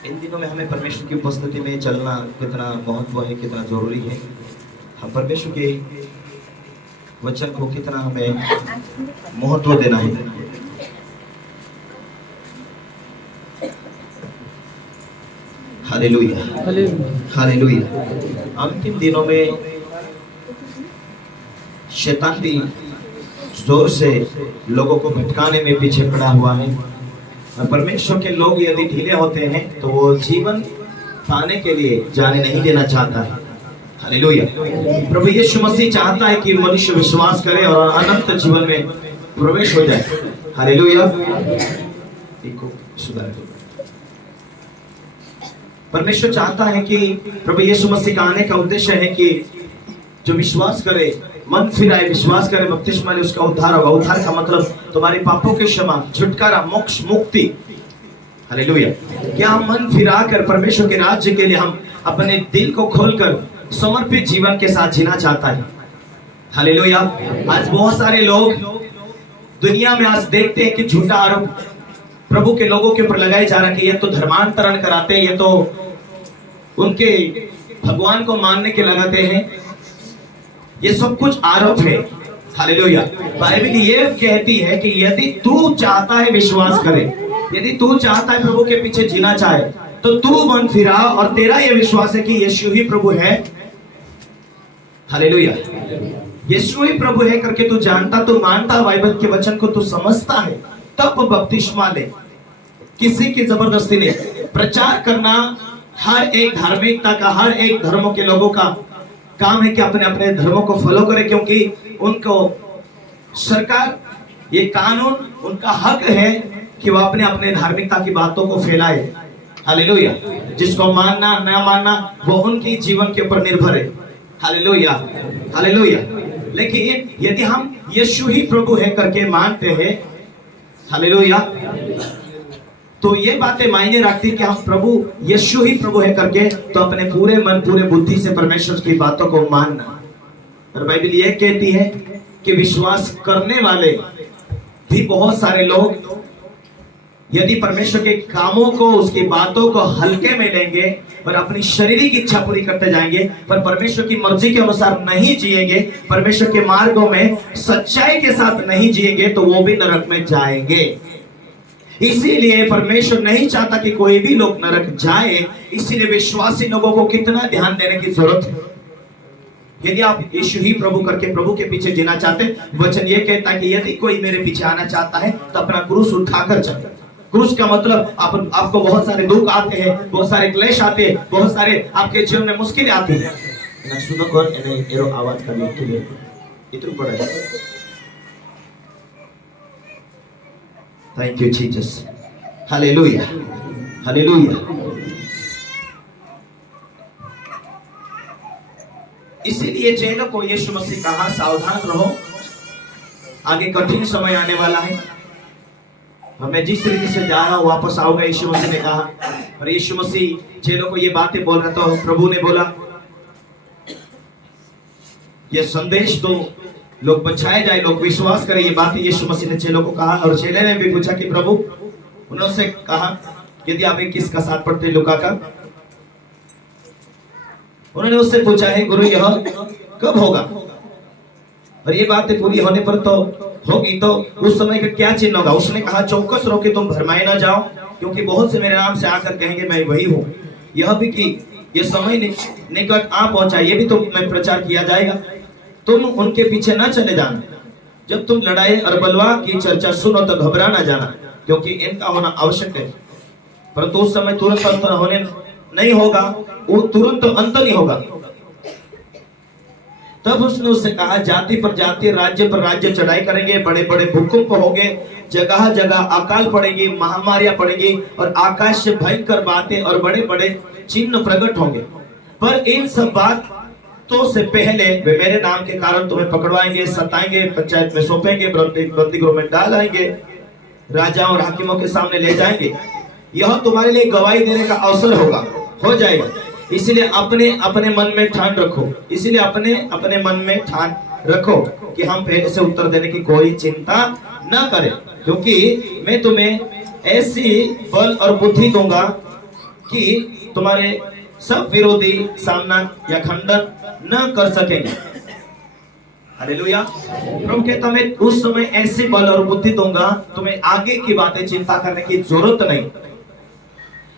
इन दिनों में हमें परमेश्वर की उपस्थिति में चलना कितना महत्व है, कितना जरूरी है। हम परमेश्वर के वचन को कितना हमें महत्व देना है। Hallelujah, hallelujah. अंतिम दिनों में शैतान भी जोर से लोगों को भटकाने में पीछे पड़ा हुआ है। और परमेश्वर के लोग यदि ढीले होते हैं तो वो जीवन पाने के लिए जाने नहीं देना चाहता है। हालेलुया। प्रभु यीशु मसीह चाहता है कि मनुष्य विश्वास करे और अनंत जीवन में प्रवेश हो जाए। हालेलुया। देखो सुधार। परमेश्वर चाहता है कि प्रभु यीशु मसीह का आने का उद्देश्य है कि जो विश्वास करे, मन फिराए, विश्वास करे, बपतिस्मा ले, उसका उद्धार होगा। उद्धार का मतलब तुम्हारे पापों के क्षमा, छुटकारा, मोक्ष, मुक्ति। हालेलुया। क्या हम मन फिराकर परमेश्वर के राज्य के लिए हम अपने दिल को खोलकर समर्पित जीवन के साथ जीना चाहता है। हालेलुया। आज बहुत सारे लोग दुनिया में आज देखते हैं कि झूठा आरोप प्रभु के लोगों के ऊपर लगाए जा रहा है कि ये तो धर्मांतरण कराते हैं, ये तो उनके भगवान को मानने के लगाते हैं। ये सब कुछ आरोप है। हालेलुया। बाइबल ये कहती है कि यदि तू चाहता है विश्वास करे, यदि तू चाहता है प्रभु के पीछे जीना चाहे, तो तू मन फिरा और तेरा ये विश्वास है कि यीशु ही प्रभु है। हालेलुया। यीशु ही प्रभु है करके तू जानता, तू मानता, बाइबल के वचन को तू समझता है, तब बपतिस्मा ले। किसी की जबरदस्ती नहीं। प्रचार करना हर एक धार्मिकता का, हर एक धर्मों के लोगों का काम है कि अपने अपने धर्मों को फॉलो करें, क्योंकि उनको सरकार, ये कानून उनका हक है कि वो अपने अपने धार्मिकता की बातों को फैलाए। हालेलुया। जिसको मानना ना मानना वो उनकी जीवन के ऊपर निर्भर है। Hallelujah, hallelujah. लेकिन यदि हम यीशु ही प्रभु है करके मानते हैं, हालेलुया, तो ये बातें मायने रखती कि हम प्रभु यीशु ही प्रभु है करके तो अपने पूरे मन पूरे बुद्धि से परमेश्वर की बातों को मानना। और बाइबल ये कहती है कि विश्वास करने वाले भी बहुत सारे लोग यदि परमेश्वर के कामों को, उसकी बातों को हल्के में लेंगे और अपनी शारीरिक इच्छा पूरी करते जाएंगे, पर परमेश्वर की मर्जी के अनुसार नहीं जिएंगे, परमेश्वर के मार्गों में सच्चाई के साथ नहीं जिएंगे, तो वो भी नरक में जाएंगे। इसीलिए परमेश्वर नहीं चाहता कि कोई भी लोग नरक जाए। इसीलिए विश्वासी लोगों को कितना ध्यान देने की जरूरत है। यदि आप यीशु ही प्रभु करके प्रभु के पीछे जीना चाहते हैं, वचन ये कहता है कि यदि कोई मेरे पीछे आना चाहता है तो अपना क्रूस उठाकर चले। क्रूस का मतलब आपको बहुत सारे दुख आते हैं, बहुत सारे क्लेश आते हैं, बहुत सारे आपके जीवन में मुश्किलें आती हैं। आवाज करने के लिए इतना बड़ा। Thank you Jesus. Hallelujah. Hallelujah. इसीलिए चेलों को यीशु मसीह कहा, सावधान रहो, आगे कठिन समय आने वाला है और मैं जिस तरीके से जा रहा हूं वापस आऊंगा, यीशु मसीह ने कहा। और यीशु मसीह चेलों को ये बातें बोल रहा था। प्रभु ने बोला ये संदेश दो, लोग बचाए जाए, लोग विश्वास करें। ये बात यीशु मसीह ने चेलों को कहा। और चेले ने भी पूछा कि प्रभु, उन्होंने कहा यदि आप किसका साथ पढ़ते, लूका का। उन्होंने उससे पूछा है गुरु यह कब होगा और ये बातें पूरी होने पर तो होगी, तो उस समय का क्या चिन्ह होगा। उसने कहा चौकस रहो कि तुम भरमाए ना जाओ, क्योंकि बहुत से मेरे नाम से आकर कहेंगे मैं वही हूँ। यह भी कि ये समय निकट आ पहुंचा, ये भी तो मैं प्रचार किया जाएगा। तुम उनके पीछे ना चले जाना। जब तुम लड़ाई और बलवा की चर्चा सुनो तो घबरा ना जाना, क्योंकि इनका होना आवश्यक है, परंतु उस समय तुरंत अंत होने नहीं होगा, वो तुरंत अंत नहीं होगा। तब उसने उससे कहा जाति पर जाति, राज्य पर राज्य चढ़ाई करेंगे, बड़े बड़े भूकंप होंगे, जगह जगह अकाल पड़ेगी, महामारियां पड़ेगी और आकाश से भयंकर बातें और बड़े बड़े चिन्ह प्रकट होंगे। पर इन सब बात तो से पहले वे मेरे नाम के कारण तुम्हें पकड़वाएंगे, सताएंगे, पंचायत में सौंपेंगे, बंदी गृह में डालेंगे, राजाओं और हाकिमों के सामने ले जाएंगे। यह तुम्हारे लिए गवाही देने का अवसर होगा, हो जाएगा। इसलिए अपने अपने मन में ठान रखो, इसलिए अपने अपने मन में ठान रखो कि हम पहले से उत्तर देने की कोई चिंता न करें, क्योंकि मैं तुम्हें ऐसी बल और बुद्धि दूंगा कि तुम्हारे सब विरोधी सामना या खंडन न कर सकेंगे। हालेलुया। प्रभु कहता मैं उस समय ऐसी बल और बुद्धि दूंगा, तुम्हें आगे की बातें चिंता करने की जरूरत नहीं।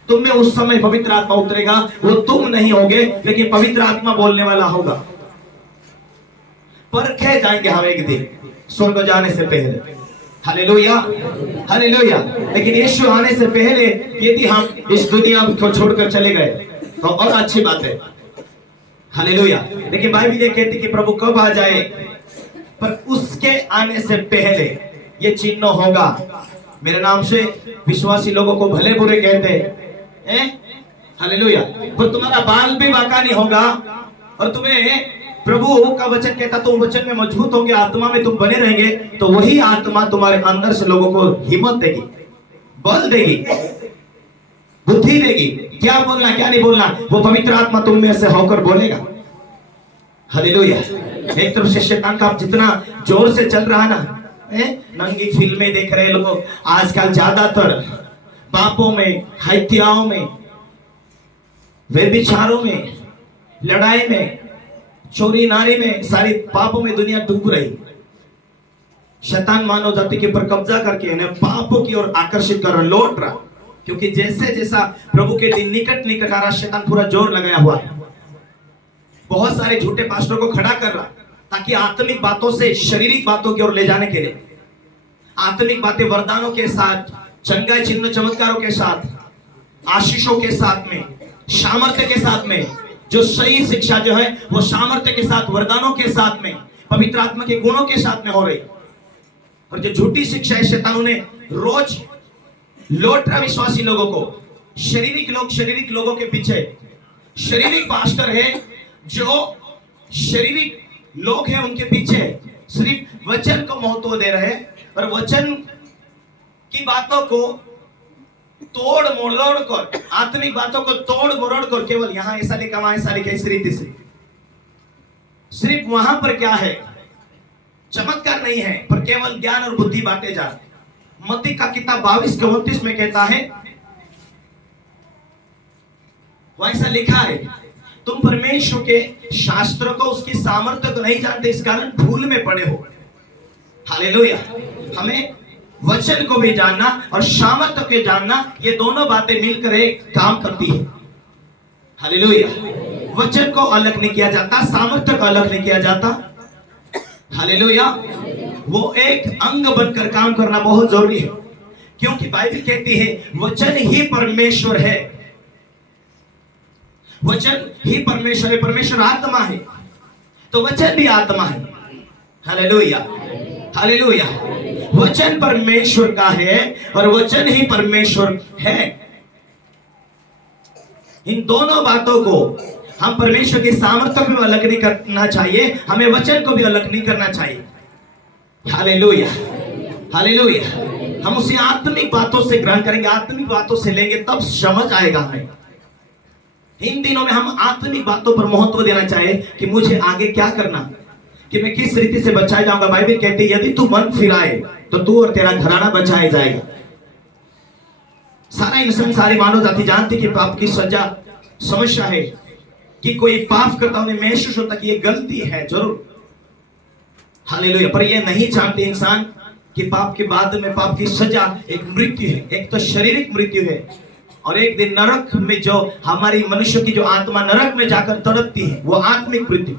तुम में उस समय पवित्र आत्मा उतरेगा, वो तुम नहीं होगे लेकिन पवित्र आत्मा बोलने वाला होगा। परखे जाएंगे हम एक दिन स्वर्ग जाने से पहले। Hallelujah, hallelujah. लेकिन यीशु आने से पहले यदि हम इस दुनिया को छोड़कर चले गए तो और अच्छी बात है। हालेलुया। लेकिन बाइबल ये कहती कि प्रभु कब आ जाए, पर उसके आने से पहले ये चिन्ह होगा। मेरे नाम से विश्वासी लोगों को भले बुरे कहते हैं, हालेलुया, पर तुम्हारा बाल भी बाका नहीं होगा और तुम्हें प्रभु का वचन कहता तुम वचन में मजबूत होंगे, आत्मा में तुम बने रहेंगे, तो वही आत्मा तुम्हारे अंदर से लोगों को हिम्मत देगी, बल देगी, बुद्धि देगी, क्या बोलना क्या नहीं बोलना वो पवित्र आत्मा तुम में से होकर बोलेगा। हालेलुया। एक तरफ से शैतान का जितना जोर से चल रहा ना, नंगी फिल्में देख रहे लोग आजकल, ज्यादातर पापों में, हत्याओं में, व्यभिचारों में, लड़ाई में, चोरी नारी में, सारी पापों में दुनिया डूब रही। शैतान मानव जाति के ऊपर कब्जा करके इन्हें पापों की ओर आकर्षित कर लौट रहा, क्योंकि जैसे जैसा प्रभु के दिन निकट निकट आ रहा, शैतान पूरा जोर लगाया हुआ है। बहुत सारे झूठे पास्टरों को खड़ा कर रहा ताकि आत्मिक बातों से शारीरिक बातों की ओर ले जाने के लिए, आत्मिक बातें वरदानों के साथ, चंगाई चिन्ह चमत्कारों के साथ, आशीषों के साथ में, सामर्थ्य के साथ में, जो सही शिक्षा जो है वो सामर्थ्य के साथ, वरदानों के साथ में, पवित्र आत्मा के गुणों के साथ में हो रही। और जो झूठी शिक्षा है शैतान ने रोज लौट रहा विश्वासी लोगों को, शारीरिक लोगों के पीछे। शारीरिक पास्टर है जो शारीरिक लोग हैं उनके पीछे सिर्फ वचन को महत्व दे रहे हैं, और वचन की बातों को तोड़ मरोड़ कर, आत्मिक बातों को तोड़ मरोड़ कर केवल यहां ऐसा लिखा वहां ऐसा लिखा, इस रीति से सिर्फ वहां पर क्या है, चमत्कार नहीं है, पर केवल ज्ञान और बुद्धि बांटे जा। मत्ती का किताब 22:29 में कहता है, वैसा लिखा है, तुम परमेश्वर के शास्त्र को, उसकी सामर्थ्य को नहीं जानते, इस कारण भूल में पड़े हो। हालेलुया। हमें वचन को भी जानना और सामर्थ्य को जानना, ये दोनों बातें मिलकर एक काम करती है। हालेलुया। वचन को अलग नहीं किया जाता, सामर्थ्य को अलग नहीं किया जाता। हालेलुया। वो एक अंग बनकर काम करना बहुत जरूरी है, क्योंकि बाइबल कहती है वचन ही परमेश्वर है। वचन ही परमेश्वर है, परमेश्वर आत्मा है, तो वचन भी आत्मा है। Hallelujah, hallelujah. वचन परमेश्वर का है और वचन ही परमेश्वर है। इन दोनों बातों को हम परमेश्वर की सामर्थ्य को भी अलग नहीं करना चाहिए, हमें वचन को भी अलग नहीं करना चाहिए। Hallelujah, hallelujah. हम उसी आत्मिक बातों से ग्रहण करेंगे, आत्मिक बातों से लेंगे, तब समझ आएगा हमें। इन दिनों में हम आत्मिक बातों पर महत्व देना चाहिए कि मुझे आगे क्या करना, कि मैं किस रीति से बचाया जाऊंगा। बाइबल कहती है यदि तू मन फिराए तो तू और तेरा घराना बचाया जाएगा। सारा इंसान, सारी मानव जाति जानती कि पाप की सजा समस्या है, कि कोई पाप करता उन्हें महसूस होता कि ये गलती है जरूर। हालेलुया। पर ये नहीं जानते इंसान कि पाप के बाद में पाप की सजा एक मृत्यु है। एक तो शारीरिक मृत्यु है और एक दिन नरक में जो हमारी मनुष्य की जो आत्मा नरक में जाकर तड़पती है, वो आत्मिक मृत्यु।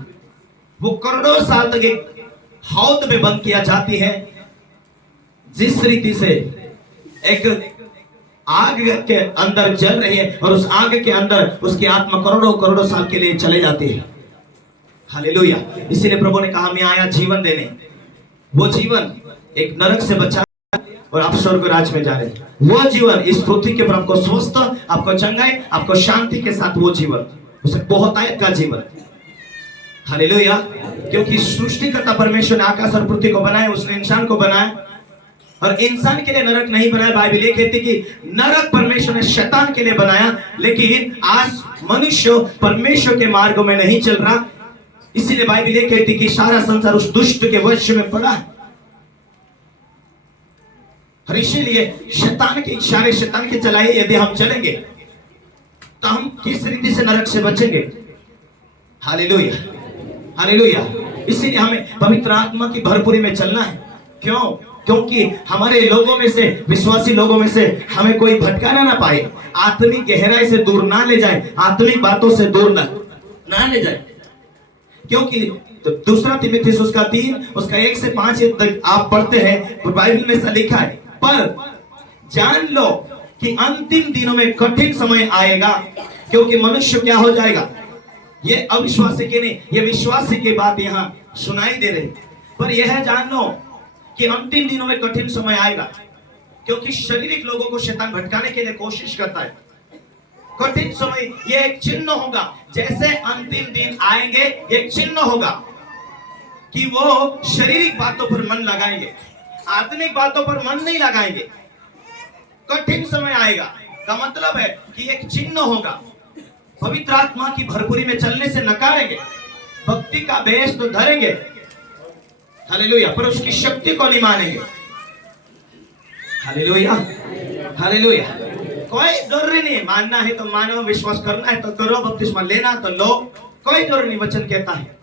वो करोड़ों साल तक एक हौद में बंद किया जाती है, जिस रीति से एक आग के अंदर जल रही है और उस आग के अंदर उसकी आत्मा करोड़ों करोड़ों साल के लिए चले जाती है। हालेलुया। इसीलिए प्रभु ने कहा मैं आया जीवन देने। वो जीवन एक नरक से बचा और आप स्वर्ग राज में जा रहे हैं। वो जीवन इस पृथ्वी के ऊपर आपको स्वस्थ, आपको चंगाई, आपको शांति के साथ वो जीवन, उसे बहुतायत का जीवन। हालेलुया। क्योंकि सृष्टिकर्ता परमेश्वर ने आकाश और पृथ्वी को बनाया, उसने इंसान को बनाया और इंसान के लिए नरक नहीं बनाया। बाइबल ये कहती कि नरक परमेश्वर ने शैतान के लिए बनाया, लेकिन आज मनुष्य परमेश्वर के मार्ग में नहीं चल रहा, इसीलिए बाइबल ये कहती कि सारा संसार उस दुष्ट के वश में पड़ा है। और इसीलिए शैतान के इशारे, शैतान के चलाए यदि हम चलेंगे तो हम किस रीति से नरक से बचेंगे। Hallelujah, hallelujah. इसीलिए हमें पवित्र आत्मा की भरपूरी में चलना है। क्यों? क्योंकि हमारे लोगों में से, विश्वासी लोगों में से हमें कोई भटकाना ना पाए, आत्मिक गहराई से दूर ना ले जाए, आत्मिक बातों से दूर ना ले जाए। क्योंकि तो दूसरा तीमुथियुस उसका 3 उसका 1 से 5 तक आप पढ़ते हैं तो बाइबल में ऐसा लिखा है, पर जान लो कि अंतिम दिनों में कठिन समय आएगा, क्योंकि मनुष्य क्या हो जाएगा। ये अविश्वासी के नहीं, ये विश्वासी की बात यहाँ सुनाई दे रही। पर यह जान लो कि अंतिम दिनों में कठिन समय आएगा, क्योंकि शारीरिक लोगों को शैतान भटकाने के लिए कोशिश करता है। कठिन समय ये एक चिन्ह होगा, जैसे अंतिम दिन आएंगे एक चिन्ह होगा कि वो शारीरिक बातों पर मन लगाएंगे, आत्मिक बातों पर मन नहीं लगाएंगे। कठिन समय आएगा का मतलब है कि एक चिन्ह होगा। पवित्र आत्मा की भरपूरी में चलने से नकारेंगे, भक्ति का भेष तो धरेंगे, हालेलुया, पर उसकी शक्ति को नहीं मानेंगे। Hallelujah, hallelujah. कोई जरूरी नहीं, मानना है तो मानो, विश्वास करना है तो करो, बपतिस्मा लेना तो लो, कोई जरूरी नहीं। वचन कहता है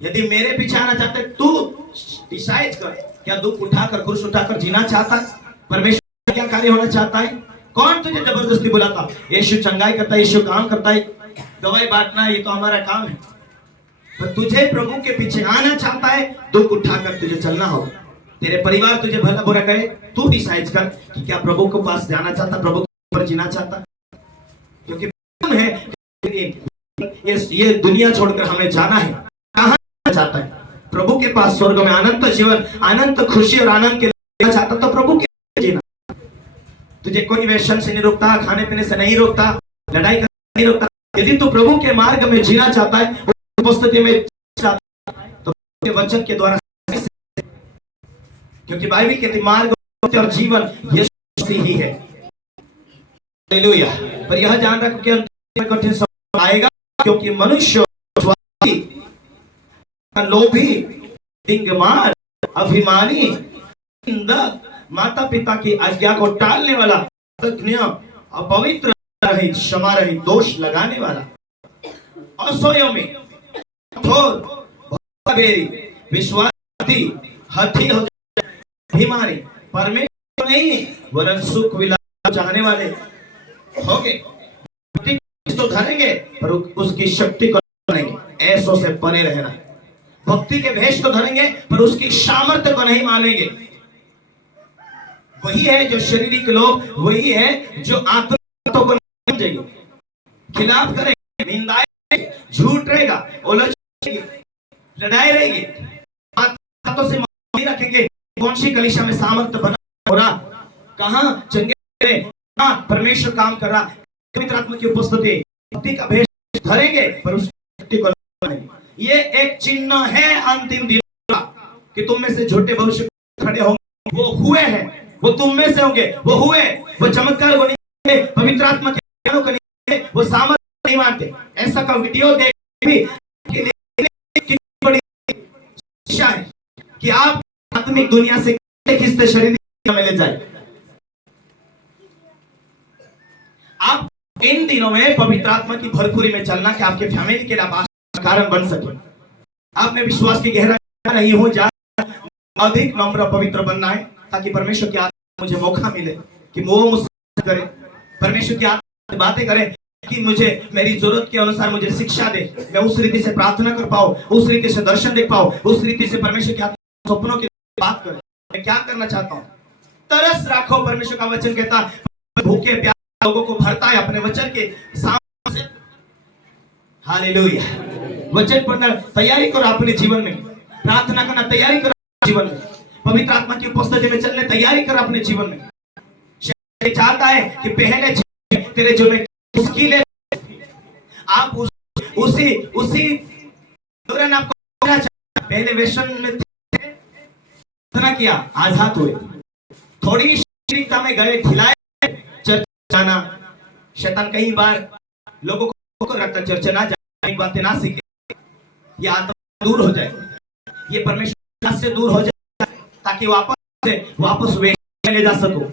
यदि मेरे पीछे आना चाहते तू डिसाइड कर, क्या दुख उठाकर, क्रूस उठाकर जीना चाहता है? परमेश्वर क्या कार्य होना चाहता है? कौन तुझे जबरदस्ती बुलाता? यीशु चंगाई करता है, यीशु काम करता है, दवाई बांटना ये तो हमारा काम है। पर तुझे प्रभु के पीछे आना चाहता है, दुख उठाकर तुझे चलना होगा। तेरे परिवार तुझे भला बुरा करे, तू डिसाइड कर कि क्या प्रभु के पास जाना चाहता, प्रभु के ऊपर जीना चाहता। क्योंकि है ये दुनिया छोड़कर हमें जाना है, कहां चाहता है? प्रभु के पास, स्वर्ग में अनंत जीवन, अनंत खुशी और आनंद के लिए चाहता तो प्रभु के जीना। तुझे कोई व्यसन से नहीं रोकता, खाने पीने से नहीं रोकता, लड़ाई करने नहीं रोकता। यदि तू प्रभु के मार्ग में जीना चाहता है, उपस्थिति में चाहता है, तो के वचन के द्वारा, क्योंकि बाइबल के मार्ग और जीवन यीशु ही है। हालेलुया। पर यह जान रखो कि अंत में कठिन समय आएगा, क्योंकि मनुष्य लोभी, डिंगमार, अभिमानी, माता पिता की आज्ञा को टालने वाला, अपवित्र रहित, क्षमा रहित, दोष लगाने वाला, असोयों में कठोर, विश्वासी, हठी हो जाए, अभिमानी, परमेश्वर नहीं वरन सुख विलास चाहने वाले होंगे। तो धरेंगे पर उसकी शक्ति को नहीं, ऐसों से परे रहना। भक्ति के भेष तो धरेंगे पर उसकी सामर्थ्य को नहीं मानेंगे। वही है जो शारीरिक लोग, वही है जो आत्मिक को नहीं समझेंगे, खिलाफ करेंगे, निंदाएंगे, झूठ रहेगा, उलझ लड़ाई रहेगी, हाथों से नहीं रखेंगे। कौन सी कलीसिया में सामर्थ्य बना हो रहा, कहां चंगे, कहां परमेश्वर काम कर रहा। पवित्र आत्मा की उपस्थिति, भक्ति का भेष धरेंगे पर उस शक्ति को नहीं। ये एक चिन्ह है अंतिम दिन का कि तुम में से झूठे भविष्य खड़े होंगे, वो हुए हैं, वो तुम में से होंगे, वो हुए, वो चमत्कार को नहीं, पवित्र आत्मा के ज्ञानों को नहीं, वो सामर्थ्य नहीं मानते। ऐसा का वीडियो देख भी कितनी बड़ी शिक्षा है कि आप आत्मिक दुनिया से खिंचते शरीर में ले जाए। आप इन दिनों में पवित्र आत्मा की भरपूरी में चलना कि आपके फैमिली के लिए कारण बन सके। आप में विश्वास की गहराई नहीं हो जाए, अधिक नम्र पवित्र बनना है, ताकि परमेश्वर की आत्मा मुझे मौका मिले कि वो मुझसे करे, परमेश्वर की आत्मा बातें करे कि मुझे मेरी जरूरत के अनुसार मुझे शिक्षा दे, मैं उस रीति से प्रार्थना कर पाऊं, उस रीति से दर्शन देख पाऊं, उस रीति से परमेश्वर की आत्मा सपनों की बात करे। मैं क्या करना चाहता हूं? तरस रखो, परमेश्वर का वचन कहता, भूखे प्यासे लोगों को भरता है अपने वचन के सामने से। हालेलुया। वचन पढ़ना तैयारी करो अपने जीवन में, प्रार्थना करना तैयारी करो जीवन में, पवित्र आत्मा की उपस्थिति में चलने तैयारी करो अपने जीवन में। शैतान चाहता है कि पहले तेरे जीवन में मुश्किलें, आप उसी दौरान आपको पहले व्यसन में प्रार्थना किया, आजाद हुए, थोड़ी शारीरिकता में गए, खिलाए, चर्च जाना। शैतान कई बार लोगों को रखता चर्च ना जाने, बातें ना सीखे, या दूर हो जाए, ये परमेश्वर से दूर हो जाए, ताकि वापस वे ले जा सको,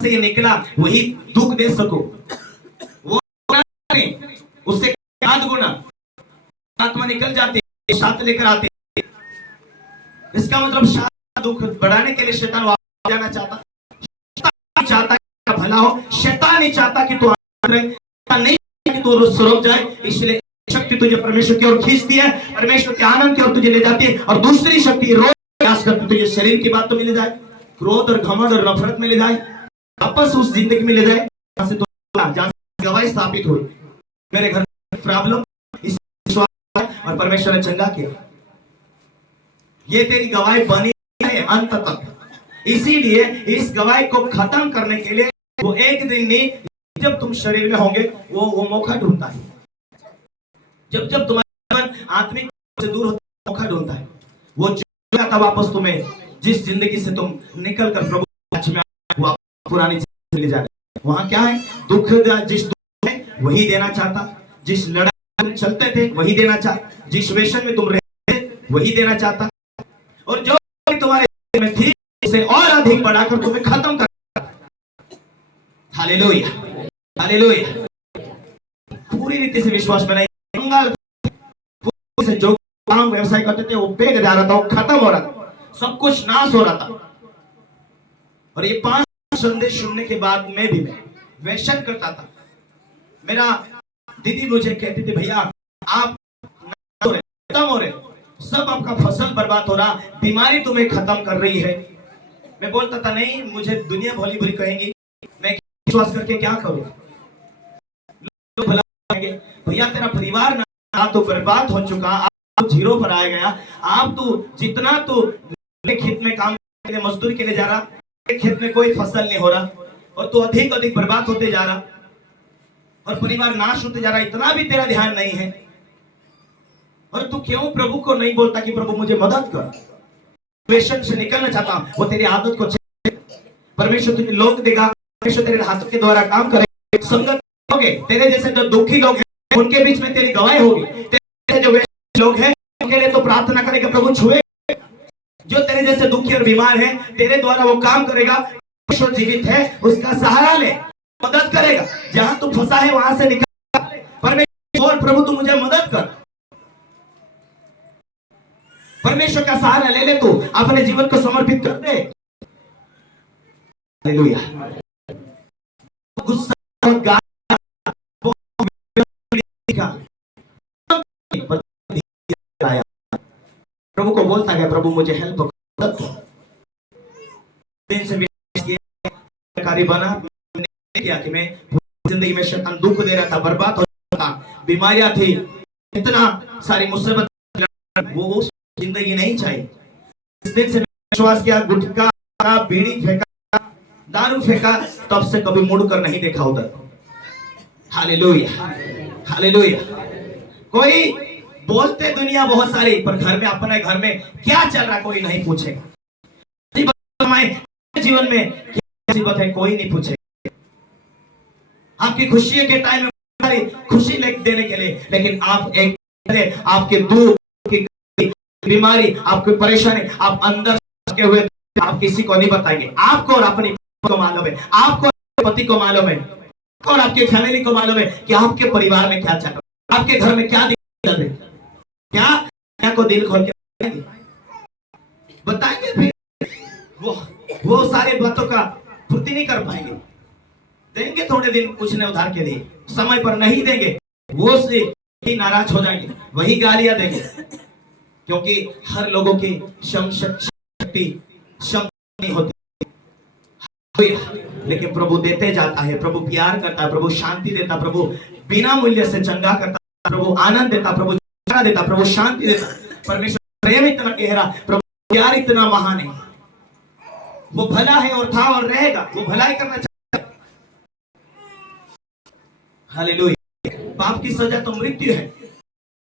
से ये निकला वही दुख दे सको, वो उससे 7 गुना आत्मा निकल जाती है, साथ लेकर आते। इसका मतलब शायद दुख बढ़ाने के लिए शैतान वापस जाना चाहता, शैतान चाहता कि भला हो, शैतान नहीं चाहता कि तू नहीं कि तू रुक जाए। इसलिए शक्ति तुझे परमेश्वर की ओर खींचती है, परमेश्वर के आनंद की ओर तुझे ले जाती है, और दूसरी शक्ति रोज प्रयास करती तुझे शरीर की बात तो मिल जाए, क्रोध और घमंड और नफरत में ले जाए, वापस उस जिंदगी में ले जाए जहां से तो गवाही स्थापित हुई, मेरे घर में प्रॉब्लम इस और परमेश्वर ने चंगा किया, ये तेरी गवाही बनी है अंत तक। इसीलिए इस गवाही को खत्म करने के लिए वो एक दिन नहीं, जब तुम शरीर में होंगे वो मौका ढूंढता है, जब जब तुम्हारा मन आत्मिक से दूर होता है मौका ढूंढता है, वो आता वापस तुम्हें जिस जिंदगी से तुम निकल कर प्रभु में पुरानी चले जा रहे, वहां क्या है दुख, जिस दुख में वही देना चाहता, जिस लड़ाई तुम चलते थे वही देना चाहता, जिस वेशन में तुम रहते वही देना चाहता, और जो तुम्हारे में थी उसे और अधिक बढ़ाकर तुम्हें खत्म कर। Hallelujah, hallelujah. पूरी रीति से विश्वास में नहीं, से जो काम व्यवसाय करते थे वो बेग जा रहा था, वो खत्म हो रहा था, सब कुछ नाश हो रहा था। और ये 5 संदेश सुनने के बाद मैं भी व्यसन करता था। मेरा दीदी मुझे कहती थी भैया आप खत्म हो रहे, सब आपका फसल बर्बाद हो रहा, बीमारी तुम्हें खत्म कर रही है। मैं बोलता था नहीं, मुझे दुनिया भली बुरी कहेंगी, मैं विश्वास करके क्या करूं, लोग भला कहेंगे भैया तेरा परिवार ना तो बर्बाद हो चुका, आप जीरो पर आ गया, आप तो जितना तो खेत में काम के लिए मजदूरी के लिए जा रहा, खेत में कोई फसल नहीं हो रहा, और तू अधिक अधिक बर्बाद होते जा रहा, और परिवार नाश होते जा रहा, इतना भी तेरा ध्यान नहीं है, और तू क्यों प्रभु को नहीं बोलता कि प्रभु मुझे मदद कर, वेशन से निकलना चाहता हूं, वो तेरी आदत को परमेश्वर तुझे लोग देगा, परमेश्वर तेरे हाथों के द्वारा काम करेगा, संगत होगे, तेरे जैसे जो दुखी लोग हैं उनके बीच में तेरी गवाही होगी, तेरे जो लोग हैं उनके लिए तो प्रार्थना करेगा प्रभु छुए, जो तेरे जैसे दुखी और बीमार है तेरे द्वारा वो काम करेगा, परमेश्वर जीवित है उसका सहारा ले, मदद करेगा, जहां तू फंसा है वहां से निकल, परमेश्वर और प्रभु तू मुझे मदद कर, परमेश्वर का सहारा ले ले, तू अपने जीवन को समर्पित कर दे। हालेलुया। गुस्सा प्रभु को बोलता गया प्रभु मुझे हेल्प कर, दिन से कार्य बना किया कि मैं जिंदगी में शैतान दुख दे रहा था, बर्बाद हो रहा था, बीमारियां थी, इतना सारी मुसीबत, वो जिंदगी नहीं चाहिए। इस दिन से विश्वास किया, गुटखा, बीड़ी फेंका, दारू फेंका, तब से कभी मुड़ कर नहीं देखा उधर। Hallelujah, hallelujah. कोई बोलते दुनिया बहुत सारी, पर घर में अपने घर में क्या चल रहा कोई नहीं पूछेगा, जीवन में क्या मुसीबत है कोई नहीं पूछेगा, आपकी खुशी के टाइम में खुशी देने के लिए, लेकिन आप एक आपके दुख की बीमारी, आपकी परेशानी आप अंदर के हुए आप किसी को नहीं बताएंगे, आपको और अपनी को मालूम है, आपको पति को मालूम है, और आपके फैमिली को मालूम है कि आपके परिवार में क्या चल रहा है, आपके घर में क्या दिक्कत है, क्या को दिल खोल के बताएंगे, फिर वो सारे बातों का पूर्ति नहीं कर पाएंगे, देंगे थोड़े दिन पूछने उधार के लिए, समय पर नहीं देंगे, वो से ही नाराज हो जाएंगे, वही गालियां देंगे, क्योंकि हर लोगों की शक्ति नहीं होती, लेकिन प्रभु देते जाता है, प्रभु प्यार करता है, प्रभु शांति देता, प्रभु बिना मूल्य से चंगा करता, प्रभु आनंद देता, प्रभु देता, प्रभु शांति देता, परमेश्वर प्रेम इतना गहरा, प्रभु प्यार इतना महान है, वो भला है और था और रहेगा, वो भलाई करना चाहता है। हालेलुया। पाप की सजा तो मृत्यु है,